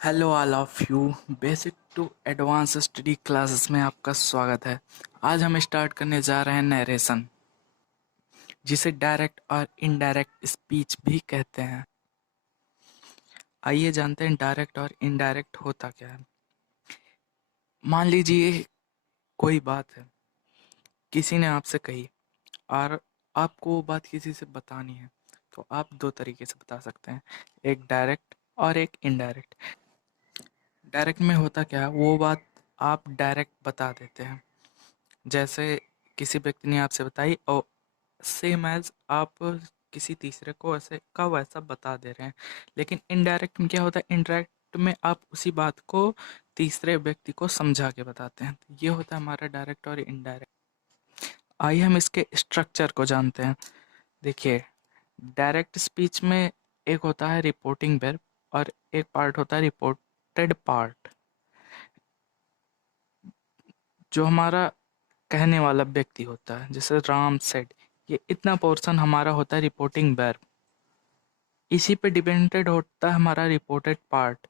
Hello all of you. Basic to advance study classes में आपका स्वागत है। आज हम स्टार्ट करने जा रहे हैं नरेशन, जिसे डायरेक्ट और इनडायरेक्ट स्पीच भी कहते हैं। आइए जानते हैं डायरेक्ट और इनडायरेक्ट होता क्या है। मान लीजिए कोई बात है, किसी ने आपसे कही और आपको वो बात किसी से बतानी है, तो आप दो तरीके से बता सकते हैं, एक डायरेक्ट और एक इनडायरेक्ट। डायरेक्ट में होता क्या है, वो बात आप डायरेक्ट बता देते हैं, जैसे किसी व्यक्ति ने आपसे बताई और सेम एज आप किसी तीसरे को ऐसे का वैसा बता दे रहे हैं। लेकिन इनडायरेक्ट में क्या होता है, इनडायरेक्ट में आप उसी बात को तीसरे व्यक्ति को समझा के बताते हैं। तो ये होता है हमारा डायरेक्ट और इनडायरेक्ट। आइए हम इसके स्ट्रक्चर को जानते हैं। देखिए, डायरेक्ट स्पीच में एक होता है रिपोर्टिंग वर्ब और एक पार्ट होता है रिपोर्टेड पार्ट। जो हमारा कहने वाला व्यक्ति होता है, जैसे राम सेड, ये इतना पोर्शन हमारा होता है रिपोर्टिंग वर्ब। इसी पे डिपेंडेड होता है हमारा रिपोर्टेड पार्ट।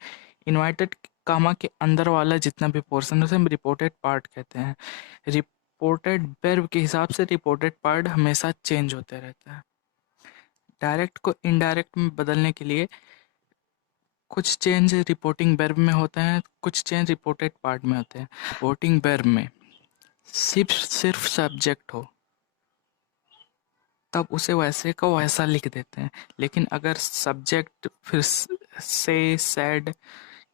इन्वर्टेड कामा के अंदर वाला जितना भी पोर्शन है उसे हम रिपोर्टेड पार्ट कहते हैं। रिपोर्टेड वर्ब के हिसाब से रिपोर्टेड पार्ट हमेशा चेंज होते रहता है। डायरेक्ट को इनडायरेक्ट में बदलने के लिए कुछ चेंज रिपोर्टिंग वर्ब में होते हैं, कुछ चेंज रिपोर्टेड पार्ट में होते हैं। रिपोर्टिंग वर्ब में सिर्फ सब्जेक्ट हो तब उसे वैसे का वैसा लिख देते हैं। लेकिन अगर सब्जेक्ट फिर से सेड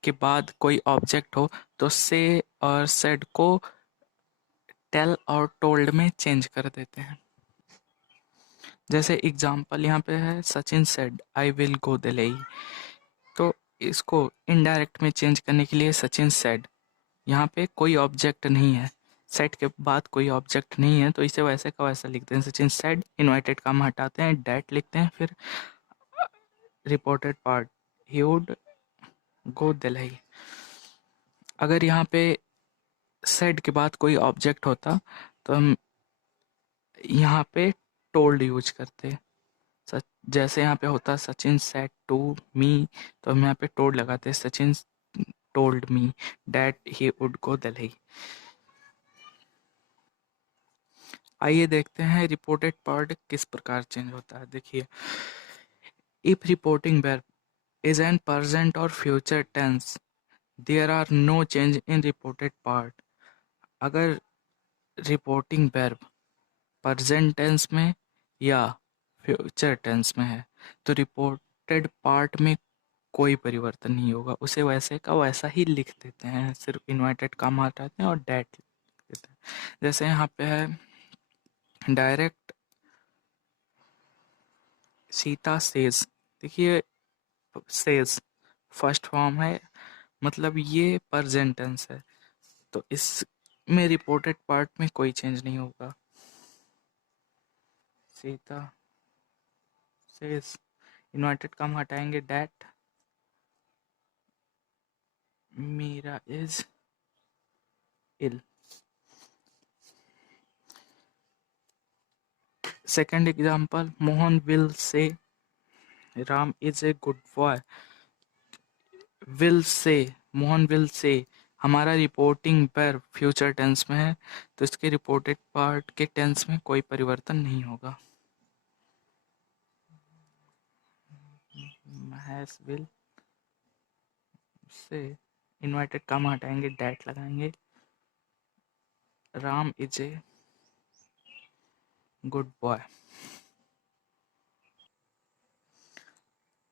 के बाद कोई ऑब्जेक्ट हो तो से और सेड को टेल और टोल्ड में चेंज कर देते हैं। जैसे एग्जांपल यहाँ पे है, Sachin said I will go Delhi. तो इसको इनडायरेक्ट में चेंज करने के लिए सचिन सेड, यहाँ पे कोई ऑब्जेक्ट नहीं है, सेट के बाद कोई ऑब्जेक्ट नहीं है, तो इसे वैसे का वैसा लिखते हैं। सचिन सेड, इन्वाइटेड काम हटाते हैं, डैट लिखते हैं, फिर reported part he would go Delhi. अगर यहाँ पे सेड के बाद कोई ऑब्जेक्ट होता तो हम यहाँ पे टोल्ड यूज करते। जैसे यहाँ पे होता सचिन सेड टू मी, तो हम यहाँ पे टोल्ड लगाते, Sachin told me that he would go Delhi. आइए देखते हैं रिपोर्टेड पार्ट किस प्रकार चेंज होता है। देखिए, if reporting verb is an present or future tense, there are no change in reported part. अगर रिपोर्टिंग वर्ब प्रेजेंट टेंस में या फ्यूचर टेंस में है तो रिपोर्टेड पार्ट में कोई परिवर्तन नहीं होगा, उसे वैसे का वैसा ही लिख देते हैं, सिर्फ इन्वर्टेड काम हटाते हैं और डैट लिख देते हैं। जैसे यहाँ पे है डायरेक्ट सीता सेज। देखिए, सेज फर्स्ट फॉर्म है, मतलब ये प्रेजेंट टेंस है, तो इसमें रिपोर्टेड पार्ट में कोई चेंज नहीं होगा। सीता सेज, इन्वर्टेड कम हटाएंगे that, Meera is ill. Second example, Mohan will say Ram is a good boy. Will say, Mohan will से हमारा रिपोर्टिंग पर फ्यूचर टेंस में है, तो इसके रिपोर्टेड पार्ट के टेंस में कोई परिवर्तन नहीं होगा। Mahesh will say inverted comma हटाएंगे डैट लगाएंगे, Ram is a good boy.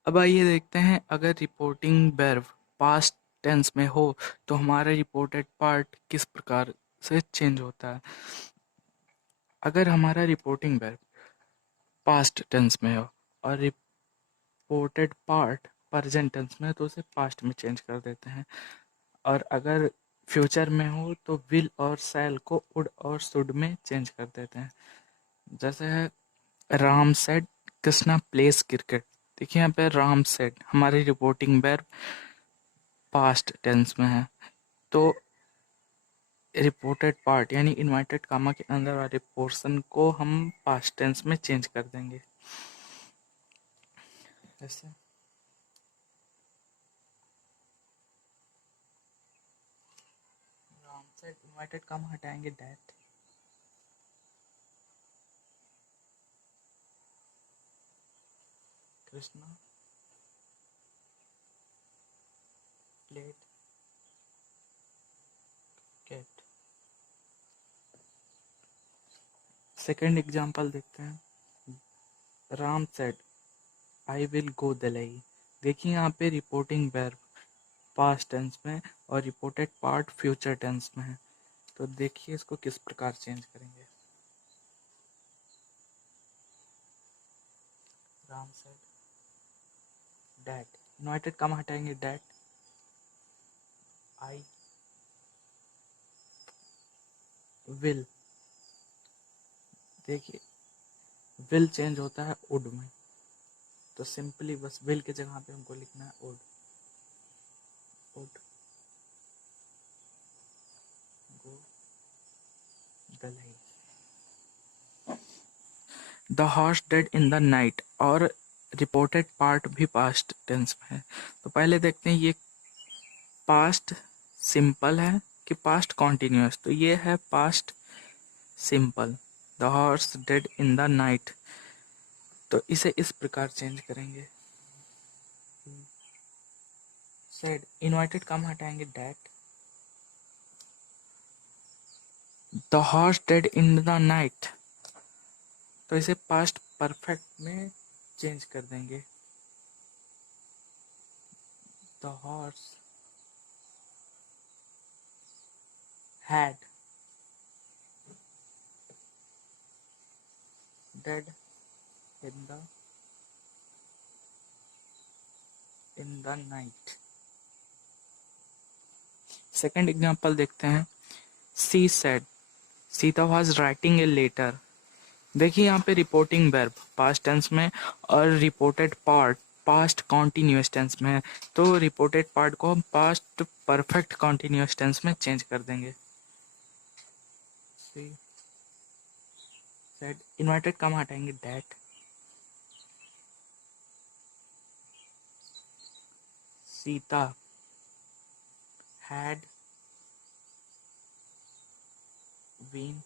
अब आइए देखते हैं, अगर रिपोर्टिंग वर्ब पास्ट टेंस में हो तो हमारा रिपोर्टेड पार्ट किस प्रकार से चेंज होता है। अगर हमारा रिपोर्टिंग वर्ब पास्ट टेंस में हो और रिपोर्टेड पार्ट प्रेजेंट टेंस में है तो उसे पास्ट में चेंज कर देते हैं। और अगर फ्यूचर में हो तो विल और शैल को वुड और शुड में चेंज कर देते हैं। जैसे है Ram said Krishna place cricket. देखिए यहाँ पे राम सेड हमारी रिपोर्टिंग वर्ब पास्ट टेंस में है, तो रिपोर्टेड पार्ट यानी इन्वर्टेड कामा के अंदर वाले पोर्शन को हम पास्ट टेंस में चेंज कर देंगे। ऐसे इनवाइटेड कम हटाएंगे that, Krishna played cricket. Second example देखते हैं। Ram said I will go Delhi. देखिए यहाँ पे रिपोर्टिंग वर्ब पास्ट टेंस में और रिपोर्टेड पार्ट फ्यूचर टेंस में है। तो देखिए इसको किस प्रकार चेंज करेंगे। Ram said that, invited come हटाएंगे डैट, आई विल। देखिए विल चेंज होता है वुड में, तो सिंपली बस विल की जगह पे हमको लिखना है would, would go Delhi. The horse dead in the night, और रिपोर्टेड पार्ट भी पास्ट टेंस में है। तो पहले देखते हैं ये पास्ट सिंपल है कि पास्ट कॉन्टिन्यूस। तो ये है past simple, the horse dead in the night. तो इसे इस प्रकार चेंज करेंगे। सेड, इनवाइटेड कम हटाएंगे that, the horse dead in the night. तो इसे पास्ट परफेक्ट में चेंज कर देंगे। The horse had dead in the night। Second example देखते हैं। She said Sita was writing a letter. देखिए यहाँ पे रिपोर्टिंग वर्ब पास्ट टेंस में और reported part past continuous tense में है। तो रिपोर्टेड पार्ट को हम पास्ट परफेक्ट कॉन्टिन्यूस टेंस में चेंज कर देंगे। सी सेड, इनवर्टेड कम हटाएंगे दैट, सीता had been